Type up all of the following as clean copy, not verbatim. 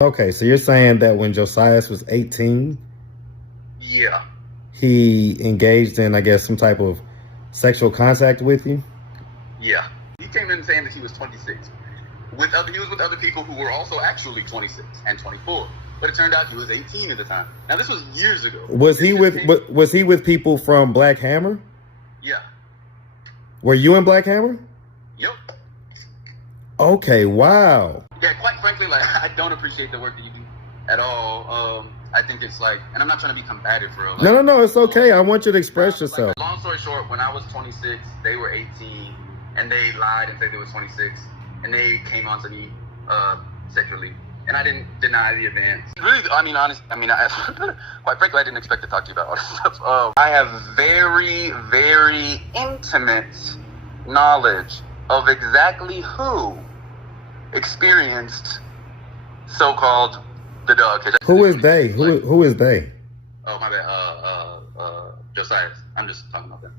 Okay, so you're saying that when Josias was 18, Yeah. he engaged in, I guess, some type of sexual contact with you? Yeah. He came in saying that he was 26. He was with other people who were also actually 26 and 24. But it turned out he was 18 at the time. Now, this was years ago. Was he with people from Black Hammer? Yeah. Were you in Black Hammer? Yep. Okay, wow. Yeah, quite frankly, like, I don't appreciate the work that you do at all. I think it's like, and I'm not trying to be combative for real. Like, No, it's okay. I want you to express yourself. Like, long story short, when I was 26, they were 18, and they lied and said they were 26, and they came on to me sexually, and I didn't deny the advance. Really, quite frankly, I didn't expect to talk to you about all this stuff. I have very, very intimate knowledge of exactly who experienced so-called the dog. Who is they? Who is they? Oh, my bad. Josias. I'm just talking about them.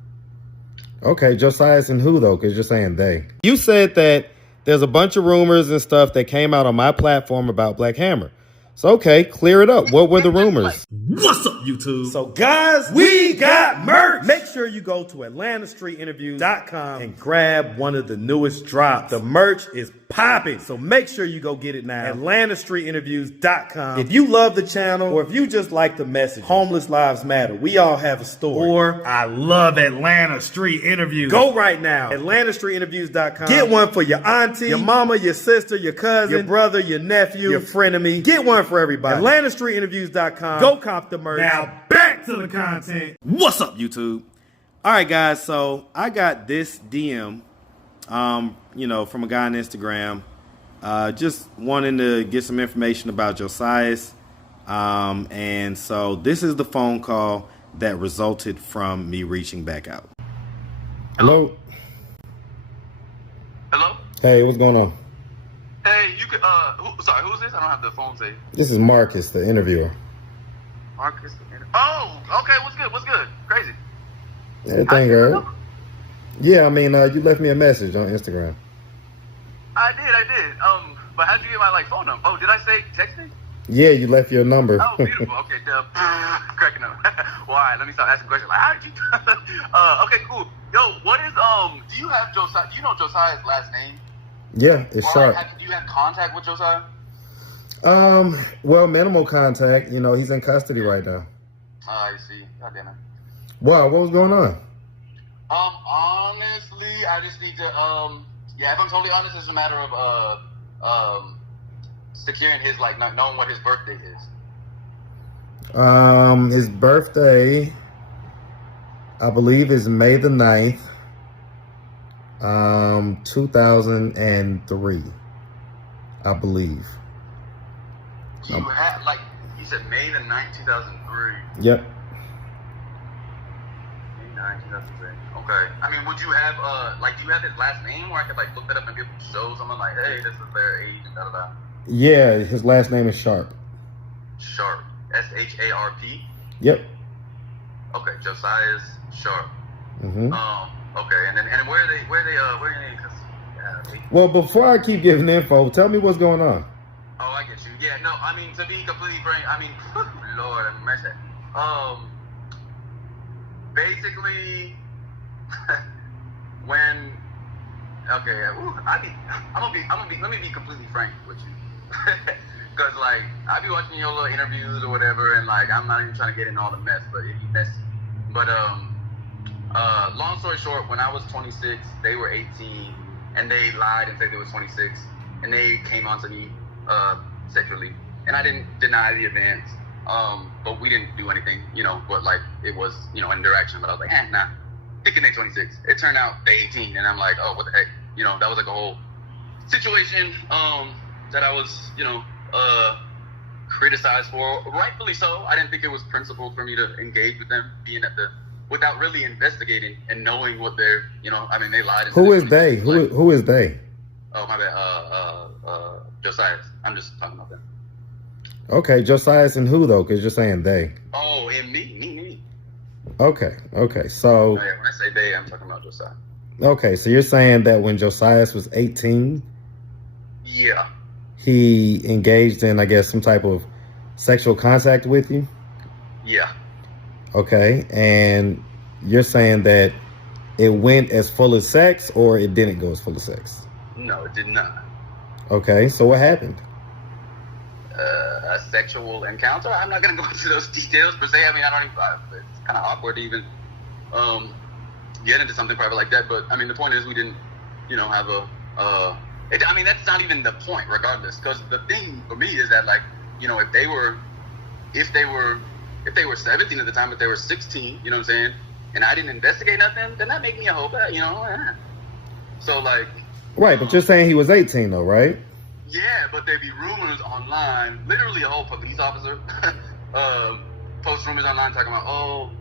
Okay, Josias and who, though? Because you're saying they. You said that there's a bunch of rumors and stuff that came out on my platform about Black Hammer. So, okay, clear it up. What were the rumors? What's up, YouTube? So, guys, we got merch. Make sure you go to AtlantaStreetInterviews.com and grab one of the newest drops. The merch is popping, so make sure you go get it now. AtlantaStreetInterviews.com. If you love the channel, or if you just like the message, Homeless Lives Matter, we all have a story. Or I love Atlanta Street Interviews. Go right now. AtlantaStreetInterviews.com. Get one for your auntie, your mama, your sister, your cousin, your brother, your nephew, your frenemy. Get one for everybody. AtlantaStreetInterviews.com. Go cop the merch. Now back to the content. What's up, YouTube? All right, guys. So I got this DM, from a guy on Instagram, just wanting to get some information about Josias. And so this is the phone call that resulted from me reaching back out. Hello. Hello? Hey, what's going on? Hey, you could, who's this? I don't have the phone saved. This is Marcus, the interviewer. Marcus? Oh, okay, what's good? Crazy. Everything good. Yeah, you left me a message on Instagram. I did. But how'd you get my, phone number? Oh, did I say text me? Yeah, you left your number. Oh, beautiful. Okay, cracking up. Well, all right, let me start asking questions. Like, how did you, okay, cool. Yo, what is, do you have Josiah, do you know Josiah's last name? Yeah, it's Sharp. Do you have contact with Josiah? Well, minimal contact. He's in custody right now. I see. God damn it. Wow, what was going on? Honestly, I just need to, if I'm totally honest, it's a matter of, securing his, not knowing what his birthday is. His birthday, I believe, is May the 9th, 2003, I believe. You had, you said May the 9th, 2003. Yep. May 9th, 2003. Okay. Would you have, do you have his last name where I could, look that up and be able to show someone, hey, this is their age and da-da-da? Yeah, his last name is Sharp. Sharp. S-H-A-R-P? Yep. Okay, Josias Sharp. Mm-hmm. Okay, and then where are they, well, before I keep giving info, tell me what's going on. Oh, I get you. Yeah, no, to be completely frank, Lord have mercy. Basically, when, okay, let me be completely frank with you. Cause I be watching your little interviews or whatever, and I'm not even trying to get in all the mess, but it be messy. But long story short, when I was 26, they were 18, and they lied and said they were 26, and they came on to me sexually, and I didn't deny the advance. But we didn't do anything, but it was, in direction. But I was like, nah, thinking they 26. It turned out they 18, and I'm like, oh, what the heck, that was a whole situation that I was, criticized for, rightfully so. I didn't think it was principled for me to engage with them, without really investigating and knowing what they're, they lied. Who is they? Who is they? Oh, my bad. Josias. I'm just talking about them. Okay, Josias and who, though? Because you're saying they. Oh, and me. Okay, so. Oh, yeah, when I say they, I'm talking about Josiah. Okay, so you're saying that when Josias was 18. Yeah. he engaged in, I guess, some type of sexual contact with you? Yeah. Okay, and you're saying that it went as full of sex, or it didn't go as full of sex? No, it did not. Okay, so what happened? A sexual encounter. I'm not gonna go into those details per se. I mean, I don't even. It's kind of awkward to even get into something private like that. But I mean, the point is, we didn't, have a. I mean, that's not even the point, regardless. Because the thing for me is that, like, if they were 17 at the time, if they were 16, you know what I'm saying, and I didn't investigate nothing, then that make me a whole bad, So like. Right, but you're saying he was 18 though, right? Yeah, but there'd be rumors online. Literally, a whole police officer post rumors online talking about,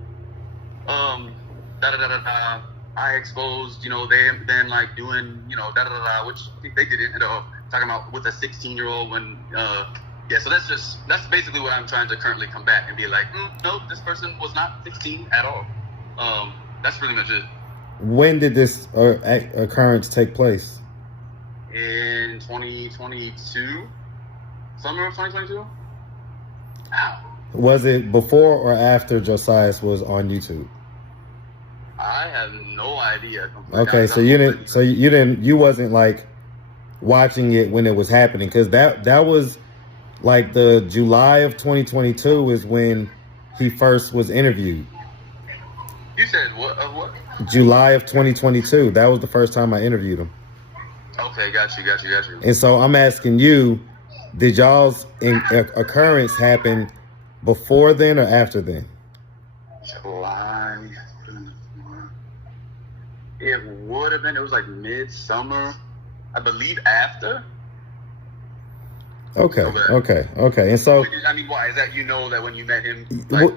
da da da da da. I exposed, them like doing, da da da da, which I think they didn't. Talking about with a 16-year-old when, yeah. So that's basically what I'm trying to currently combat and be like, no, this person was not 16 at all. That's pretty much it. When did this occurrence take place? In 2022, summer of 2022. Ow. Was it before or after Josias was on YouTube? I have no idea. Okay, so you wasn't like watching it when it was happening, because that was like the July of 2022 is when he first was interviewed. You said what? July of 2022. That was the first time I interviewed him. Okay, got you. And so I'm asking you, did y'all's occurrence happen before then or after then? July. It would have been. It was like midsummer, I believe. After. Okay. And so. I mean, why is that? That when you met him.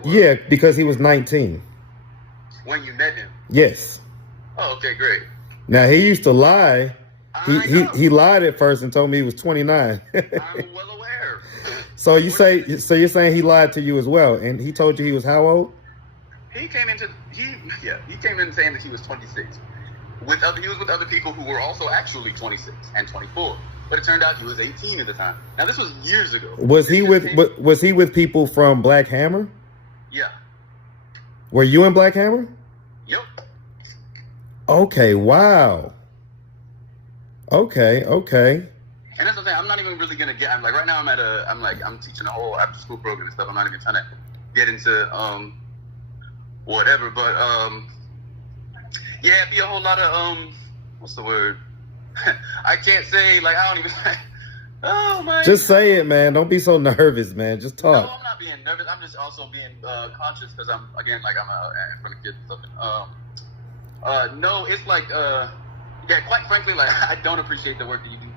Yeah, because he was 19. When you met him. Yes. Oh, okay, great. Now he used to lie. He lied at first and told me he was 29. I'm well aware. So you're saying he lied to you as well, and he told you he was how old? He came in saying that he was 26. He was with other people who were also actually 26 and 24, but it turned out he was 18 at the time. Now this was years ago. Was he with people from Black Hammer? Yeah. Were you in Black Hammer? Yep. Okay. Wow. Okay. And that's the thing. I'm not even really gonna get. I'm like right now. I'm teaching a whole after school program and stuff. I'm not even trying to get into whatever. But yeah, it'd be a whole lot of what's the word? I can't say like I don't even. Oh my. Just say it, man. Don't be so nervous, man. Just talk. No, I'm not being nervous. I'm just also being conscious because I'm in front of kids and stuff. No, it's like yeah, quite frankly, like I don't appreciate the work that you do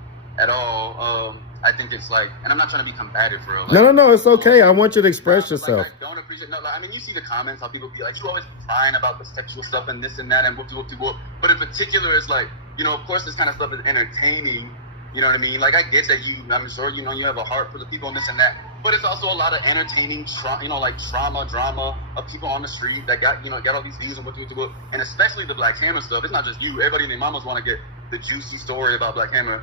at all. I think it's like, and I'm not trying to be combative for real. Like, no, it's okay. I want you to express yourself. I don't appreciate. No, like, I mean, you see the comments how people be like, you always crying about the sexual stuff and this and that and whoop-de-whoop-de-whoop. But in particular, it's like, of course, this kind of stuff is entertaining. You know what I mean? Like I get that I'm sure you have a heart for the people and this and that. But it's also a lot of entertaining, drama of people on the street that got all these views and what, and especially the Black Hammer stuff. It's not just you. Everybody and their mamas want to get the juicy story about Black Hammer.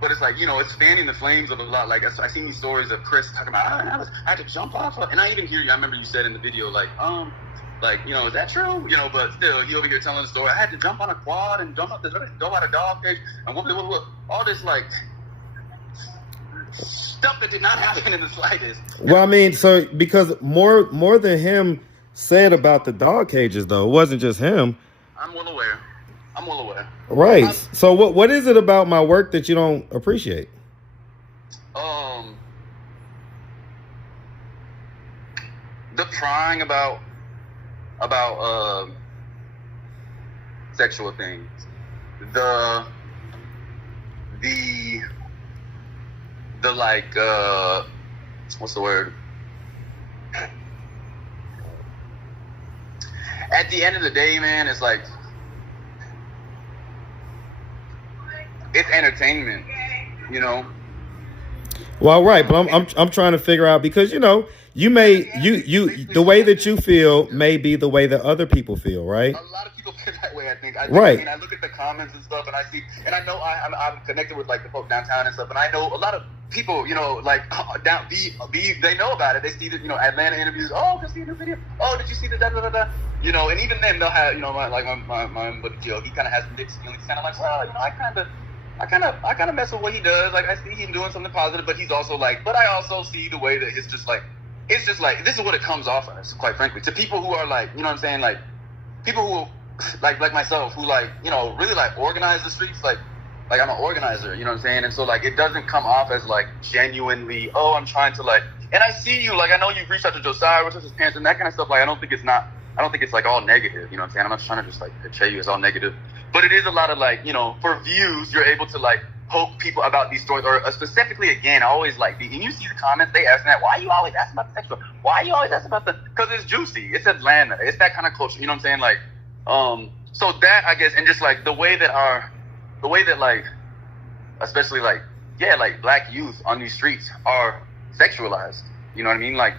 But it's like, it's fanning the flames of a lot. Like, I seen these stories of Chris talking about, I had to jump off. And I even hear you. I remember you said in the video, like, is that true? But still, you over here telling the story. I had to jump on a quad and jump out a dog cage and whoop. All this, like, stuff that did not happen in the slightest. Well, I mean, so because more than him said about the dog cages, though, it wasn't just him. I'm well aware. Right. So what is it about my work that you don't appreciate? The prying about sexual things. The like what's the word? At the end of the day, man, it's like it's entertainment, Well, right, but I'm trying to figure out because you may the way that you feel may be the way that other people feel, right? A lot of people feel that way. I think. Right. I mean, I look at the comments and stuff, and I see, and I know I'm connected with like the folk downtown and stuff, and I know a lot of people, like they know about it. They see the Atlanta interviews. Oh, did you see the video? Oh, did you see the da da da da? And even then they'll have my buddy Joe. He kind of has mixed feelings. Kind of like, well, I kind of mess with what he does. Like I see him doing something positive, but he's also like, but I also see the way that it's just like this is what it comes off as, quite frankly, to people who are like, you know what I'm saying, like people who like myself who like really like organize the streets, like I'm an organizer, you know what I'm saying, and so like it doesn't come off as like genuinely, oh, I'm trying to like, and I see you, like I know you've reached out to Josiah, which is his parents and that kind of stuff. Like I don't think it's like all negative, you know what I'm saying. I'm not trying to just like portray you as all negative. But it is a lot of like, for views, you're able to like poke people about these stories, or specifically, again, I always like, and you see the comments, they ask that, why are you always asking about the sexual? Why are you always asking about because it's juicy, it's Atlanta, it's that kind of culture, you know what I'm saying? Like, so that, I guess, and just like the way that like, especially like, yeah, like black youth on these streets are sexualized, you know what I mean? Like,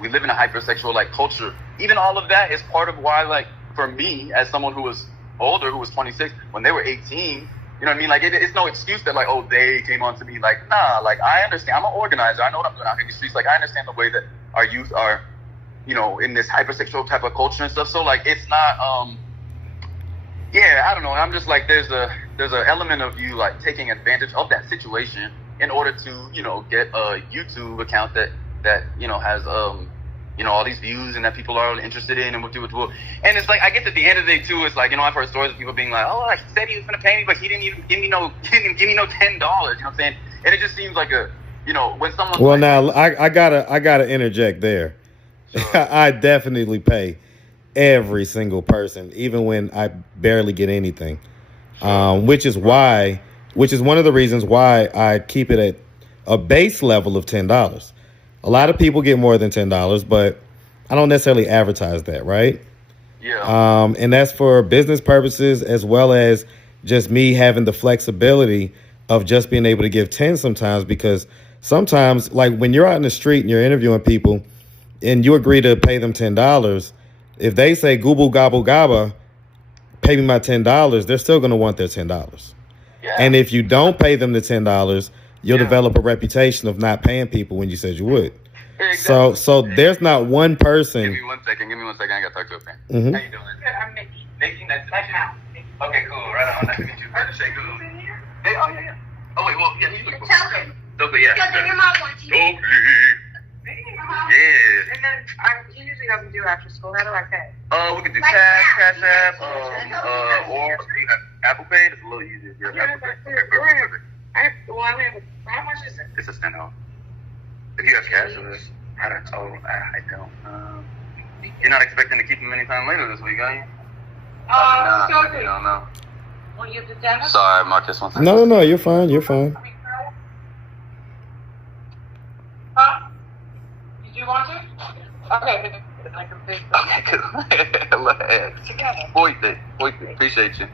we live in a hypersexual like culture. Even all of that is part of why, like, for me, as someone who was older, who was 26, when they were 18, you know what I mean? Like, it's no excuse that, like, oh, they came on to me. Like, nah, like, I understand. I'm an organizer. I know what I'm doing out in the streets. Like, I understand the way that our youth are, in this hypersexual type of culture and stuff. So, like, it's not, yeah, I don't know. I'm just like, there's an element of you, like, taking advantage of that situation in order to, get a YouTube account that has, all these views and that people are interested in and what do. And it's like, I guess at the end of the day too, it's like, I've heard stories of people being like, oh, he said he was going to pay me, but he didn't even give me no $10, you know what I'm saying? And it just seems like when someone. Well, now I gotta interject there. Sure. I definitely pay every single person, even when I barely get anything, which is one of the reasons why I keep it at a base level of $10. A lot of people get more than $10, but I don't necessarily advertise that, right? Yeah. And that's for business purposes, as well as just me having the flexibility of just being able to give 10 sometimes, because sometimes, like when you're out in the street and you're interviewing people and you agree to pay them $10, if they say gooble gobble gabba, pay me my $10, they're still going to want their $10. Yeah. And if you don't pay them the $10, you'll develop a reputation of not paying people when you said you would. Exactly. So there's not one person. Give me one second. I got to talk to a fan. Mm-hmm. How you doing? Good. I'm Nikki. Nikki, nice to meet you. Okay, cool. Right on. Nice to meet you. Say cool. Hey, oh, yeah. Oh, wait. Well, yeah, he's looking for me. Okay, yeah. Because your mom wants you. Okay. Yeah. And then he usually doesn't do after school. How do I pay? We can do Cash App, or Apple Pay. It's a little easier. Apple Pay. Okay, perfect. How much is it? It's a $10. If you have cash with us, I don't. You're not expecting to keep them anytime later this week, are you? No. Will you have the dentist? Sorry, Marcus. One second. No, you're fine. Huh? Did you want to? Okay. I can pay for it. Boy, appreciate you.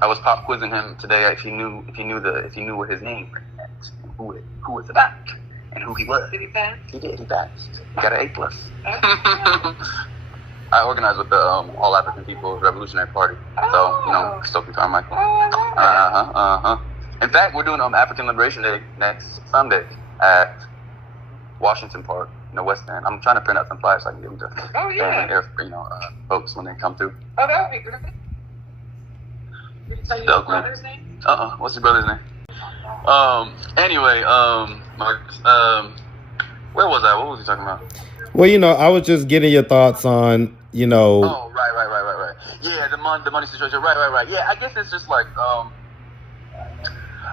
I was pop quizzing him today if he knew what his name was, who it was about, and who he was. Did he pass? He did. He passed. He got an A+. I organized with the All African People's Revolutionary Party, so Stokely Carmichael. In fact, we're doing African Liberation Day next Sunday at Washington Park in the West End. I'm trying to print out some flyers so I can give them to folks when they come through. Oh, that would be good. Did you tell your brother's name? What's your brother's name? Anyway, Marcus, where was I? What was he talking about? Well, I was just getting your thoughts on, Oh, right. Yeah, the money situation. Right. Yeah, I guess it's just like,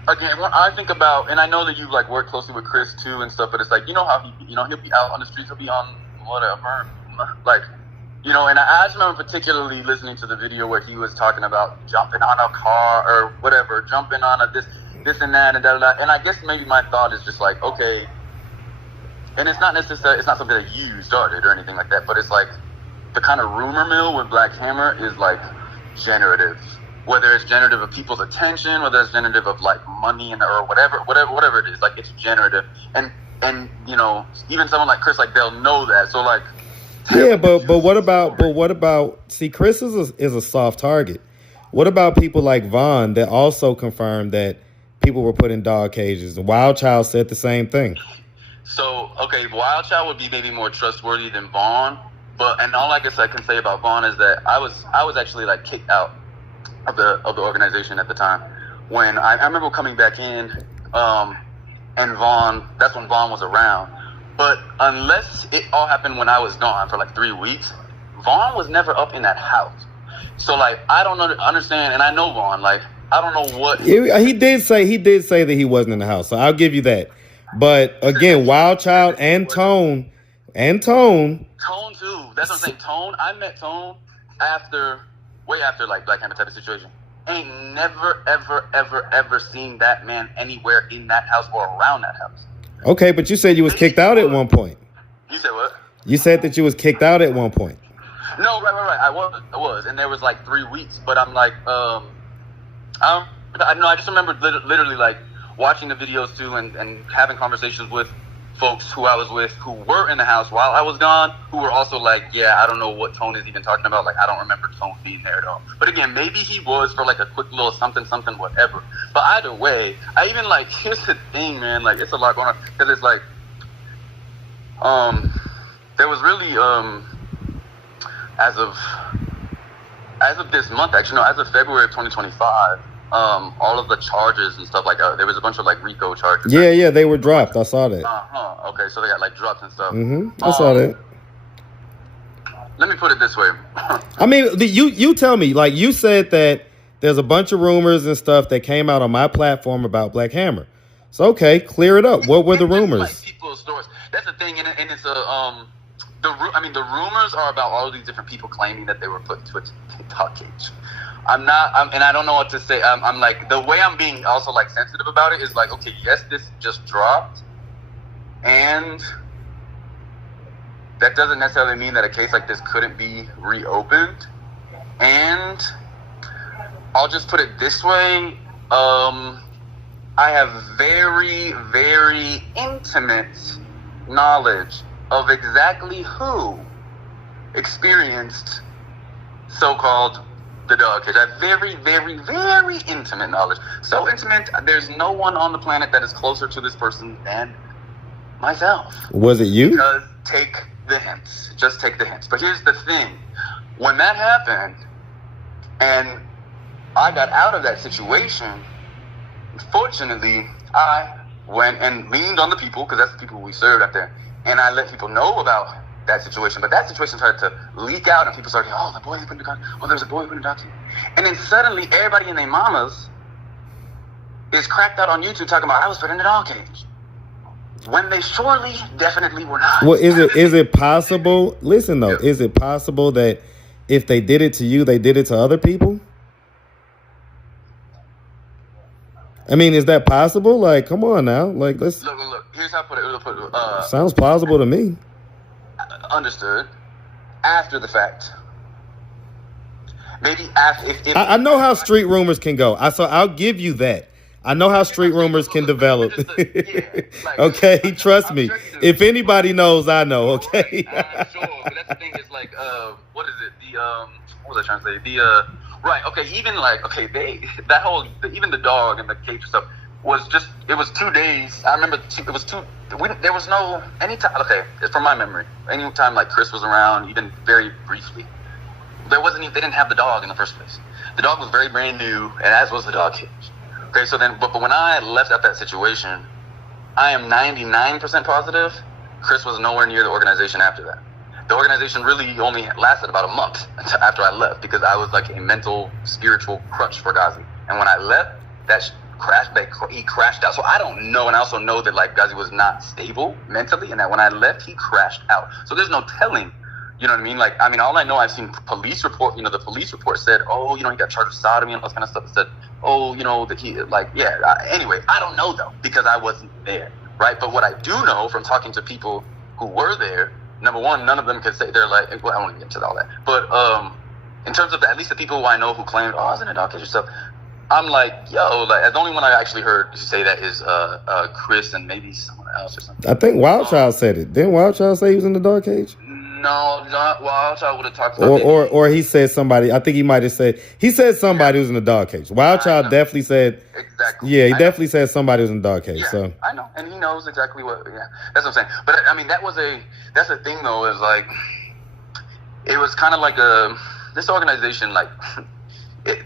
again, when I think about, and I know that you've like worked closely with Chris too and stuff, but it's like, how he'll be out on the streets, he'll be on whatever, like, and I just remember particularly listening to the video where he was talking about jumping on a car or whatever, jumping on this and that and da. And I guess maybe my thought is just like, okay, and it's not something that you started or anything like that, but it's like the kind of rumor mill with Black Hammer is like generative. whether it's generative of people's attention, whether it's generative of like money and or whatever it is, like it's generative. And you know, even someone like Chris, like they'll know that. So like, yeah, but what about? See, Chris is a soft target. What about people like Vaughn that also confirmed that people were put in dog cages? Wild Child said the same thing. So okay, Wild Child would be maybe more trustworthy than Vaughn, and all I guess I can say about Vaughn is that I was actually like kicked out of the organization at the time when I remember coming back in, and Vaughn, that's when Vaughn was around. But unless it all happened when I was gone for like 3 weeks, Vaughn was never up in that house. So like I don't understand, and I know Vaughn. Like I don't know what he did say that he wasn't in the house. So I'll give you that. But again, Wild Child and Tone too. That's what I'm saying. Tone. I met Tone way after like Black Hammer type of situation. Ain't never ever seen that man anywhere in that house or around that house. Okay, but you said you was kicked out at one point. You said what? You said that you was kicked out at one point. No, right. I was, and there was like 3 weeks. But I'm like, I just remember literally like watching the videos too, and having conversations with folks who I was with who were in the house while I was gone, who were also like, yeah, I don't know what Tone is even talking about. Like, I don't remember Tone being there at all. But again, maybe he was for like a quick little something, whatever. But either way, I even like, here's the thing, man, like it's a lot going on. Cause it's like, there was really, as of this month, actually, no, as of February of 2025, all of the charges and stuff like there was a bunch of like Rico charges. Yeah, they were dropped. I saw that. Okay, so they got like dropped and stuff. I saw that. Let me put it this way. I mean, you tell me. Like you said that there's a bunch of rumors and stuff that came out on my platform about Black Hammer. So okay, clear it up. What were the rumors? Like people's stories. That's the thing, and it's a the rumors are about all of these different people claiming that they were put into a TikTok cage. And I don't know what to say. I'm like, the way I'm being also like sensitive about it is like, okay, yes, this just dropped, and that doesn't necessarily mean that a case like this couldn't be reopened. And I'll just put it this way: I have very, very intimate knowledge of exactly who experienced so-called the dog cage. I have very, very, very intimate knowledge. So intimate, there's no one on the planet that is closer to this person than myself. Was it you? Because take the hints. Just take the hints. But here's the thing. When that happened, and I got out of that situation, fortunately, I went and leaned on the people, because that's the people we served out there, and I let people know about that situation. But that situation started to leak out, and people started, oh, the boy put in the dog. Oh, there's a boy put in the dog. And then suddenly, everybody and their mamas is cracked out on YouTube talking about I was put in the dog cage, when they surely, definitely were not. Well, is it possible? Listen though, is it possible that if they did it to you, they did it to other people? I mean, is that possible? Like, come on now. Like, let's look. Here's how I put it. Sounds plausible to me. Understood. After the fact. Maybe after. If I know how street rumors can go. I'll give you that. I know how street rumors can develop. Okay, trust me. If anybody knows, I know. Okay. I'm sure, but that's the thing. Is like, what is it? What was I trying to say? Right. Okay. Even like, okay, even the dog and the cage and stuff was just. It was 2 days. I remember it was two. There was no anytime. Okay, it's from my memory. Anytime like Chris was around, even very briefly, there wasn't. They didn't have the dog in the first place. The dog was very brand new, and as was the dog cage. Okay, so then, but when I left out that situation, I am 99% positive Chris was nowhere near the organization after that. The organization really only lasted about a month after I left, because I was like a mental, spiritual crutch for Ghazi. And when I left, he crashed out. So I don't know, and I also know that like Ghazi was not stable mentally, and that when I left, he crashed out. So there's no telling. You know what I mean? Like, I mean, all I know, I've seen police report, the police report said, oh, he got charged with sodomy and all this kind of stuff. It said, oh, that he, like, yeah. Anyway, I don't know, though, because I wasn't there, right? But what I do know from talking to people who were there, number one, none of them could say, they're like, well, I won't get into all that. But in terms of at least the people who I know who claimed, oh, I was in a dog cage and stuff. I'm like, yo, like the only one I actually heard say that is Chris and maybe someone else or something. I think Wild Child said it. Didn't Wild Child say he was in the dog cage? No, not Wild Child would have talked about it. Or he said somebody. I think he might have said somebody was in the dog cage. Wild Child definitely said exactly. Yeah, he definitely said somebody was in the dog cage. Yeah, so I know, and he knows exactly what. Yeah, that's what I'm saying. But I mean, that's the thing though. Is like it was kind of like this organization like it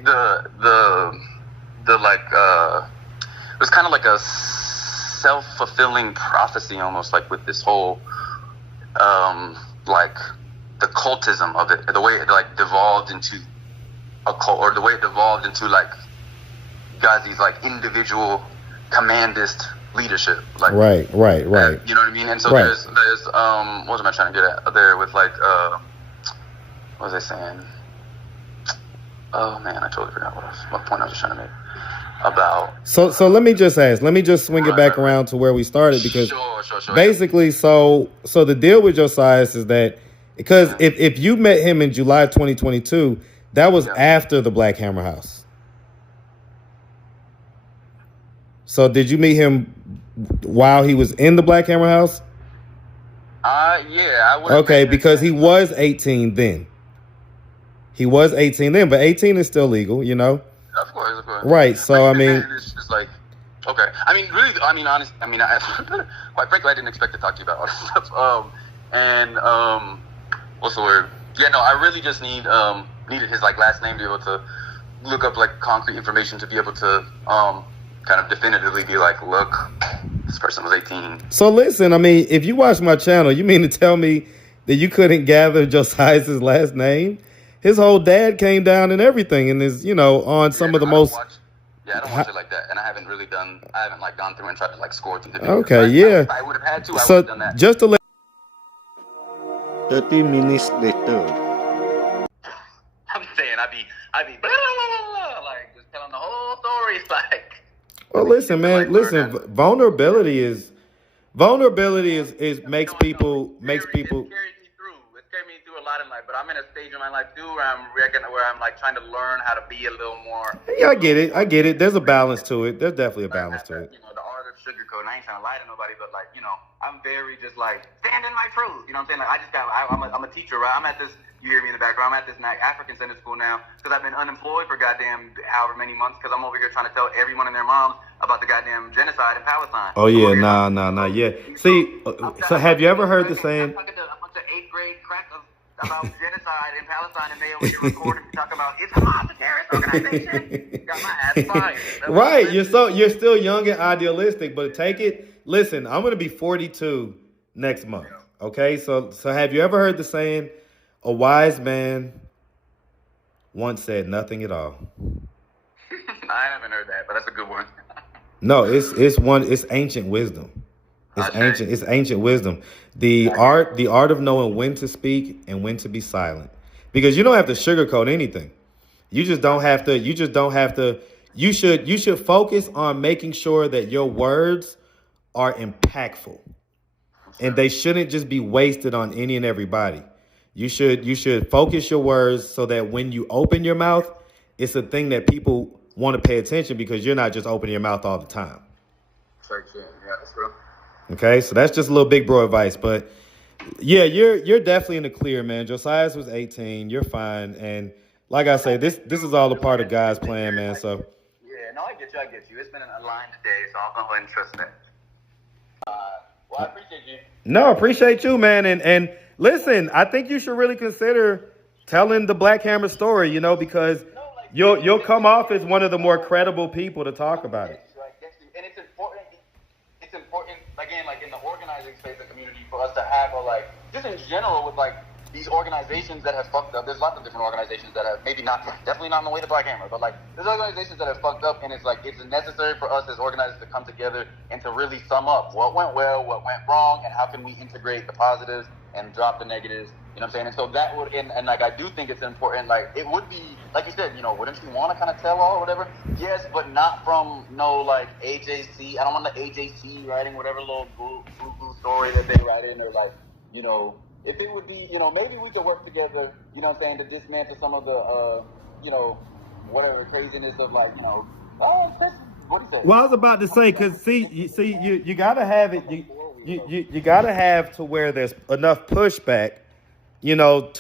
was kind of like a self-fulfilling prophecy almost, like with this whole like the cultism of it, the way it like devolved into a cult, or the way it devolved into like Ghazi's like individual commandist leadership, like right. you know what I mean? And so there's what am I trying to get at there with like what was I saying? Oh man, I totally forgot what point I was just trying to make about. So let me just swing it back around to where we started, because sure, basically, so the deal with Josias is that because if you met him in July 2022, that was after the Black Hammer House. So did you meet him while he was in the Black Hammer House? Yeah, I would. Okay, because he was 18 then. He was 18 then, but 18 is still legal, you know? Of course. Right, so I mean... It's just like, okay. I mean, really, honestly, quite frankly, I didn't expect to talk to you about all this stuff. What's the word? Yeah, no, I really just needed his, like, last name to be able to look up, like, concrete information to be able to kind of definitively be like, look, this person was 18. So listen, I mean, if you watch my channel, you mean to tell me that you couldn't gather Josias' last name? His whole dad came down and everything, and is, on some of the most. I don't watch it like that, and I haven't like gone through and tried to like score through the videos. Okay, yeah. I would have had to. I would have done that. Just to let. 30 minutes later. I'm saying I'd be blah, blah, blah, like just telling the whole story, like. Well, listen, man. Listen, vulnerability is makes people. It carried me through a lot in life, but I'm in a stage in my life too where I'm like trying to learn how to be a little more. Yeah, I get it. There's a balance to it. There's definitely a balance to it. The art of sugarcoat. I ain't trying to lie to nobody, but like, I'm very just like stand in my truth. You know what I'm saying? Like I'm a teacher, right? I'm at this. You hear me in the background. I'm at this African Center School now because I've been unemployed for goddamn however many months because I'm over here trying to tell everyone and their moms about the goddamn genocide in Palestine. Oh yeah, nah, yeah. See, so have you ever heard the saying? I'm talking to a bunch of 8th grade crackers about genocide in Palestine, and they over here recording and talking about it's Hamas, a terrorist organization. Got my ass fired. Right, you're still young and idealistic, but take it. Listen, I'm gonna be 42 next month. Okay, so have you ever heard the saying? A wise man once said nothing at all. I haven't heard that, but that's a good one. No, it's ancient wisdom. It's ancient wisdom. The art of knowing when to speak and when to be silent. Because you don't have to sugarcoat anything. You don't have to. You should focus on making sure that your words are impactful. And they shouldn't just be wasted on any and everybody. You should focus your words so that when you open your mouth, it's a thing that people want to pay attention because you're not just opening your mouth all the time. Yeah, that's true. Okay, so that's just a little big bro advice. But yeah, you're definitely in the clear, man. Josias was 18. You're fine. And like I say, this is all a part of God's plan, man. So yeah, no, I get you. It's been a line today, so I'll go ahead and trust that. Well, I appreciate you. No, I appreciate you, man. And listen, I think you should really consider telling the Black Hammer story, because you'll come off as one of the more credible people to talk about it. And it's important, again, like in the organizing space of the community, for us to have just in general with these organizations that have fucked up. There's lots of different organizations that have definitely not in the way to Black Hammer, but there's organizations that have fucked up, and it's necessary for us as organizers to come together and to really sum up what went well, what went wrong, and how can we integrate the positives and drop the negatives. You know what I'm saying? And so that would, and I do think it's important, it would be, like you said, wouldn't you want to kind of tell all or whatever? Yes, but not from AJC. I don't want the AJC writing whatever little boo story that they write in, or if it would be, maybe we could work together, you know what I'm saying, to dismantle some of the, whatever craziness of like, what do you say? Well, I was about to say, because you gotta have it. You gotta have to where there's enough pushback,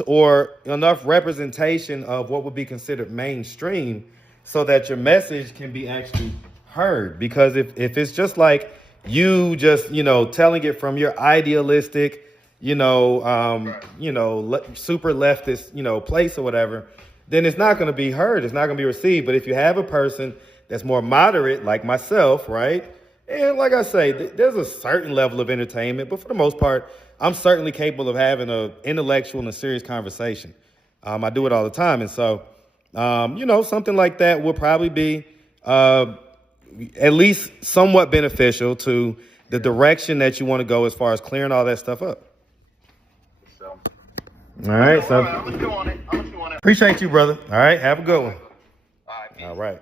or enough representation of what would be considered mainstream, so that your message can be actually heard. Because if it's just like you just telling it from your idealistic, super leftist place or whatever, then it's not going to be heard. It's not going to be received. But if you have a person that's more moderate, like myself, right? And like I say, there's a certain level of entertainment, but for the most part, I'm certainly capable of having an intellectual and a serious conversation. I do it all the time. And so, something like that will probably be at least somewhat beneficial to the direction that you want to go as far as clearing all that stuff up. So, all right. So I'm gonna do on it. appreciate you, brother. All right. Have a good one. All right. Peace. All right.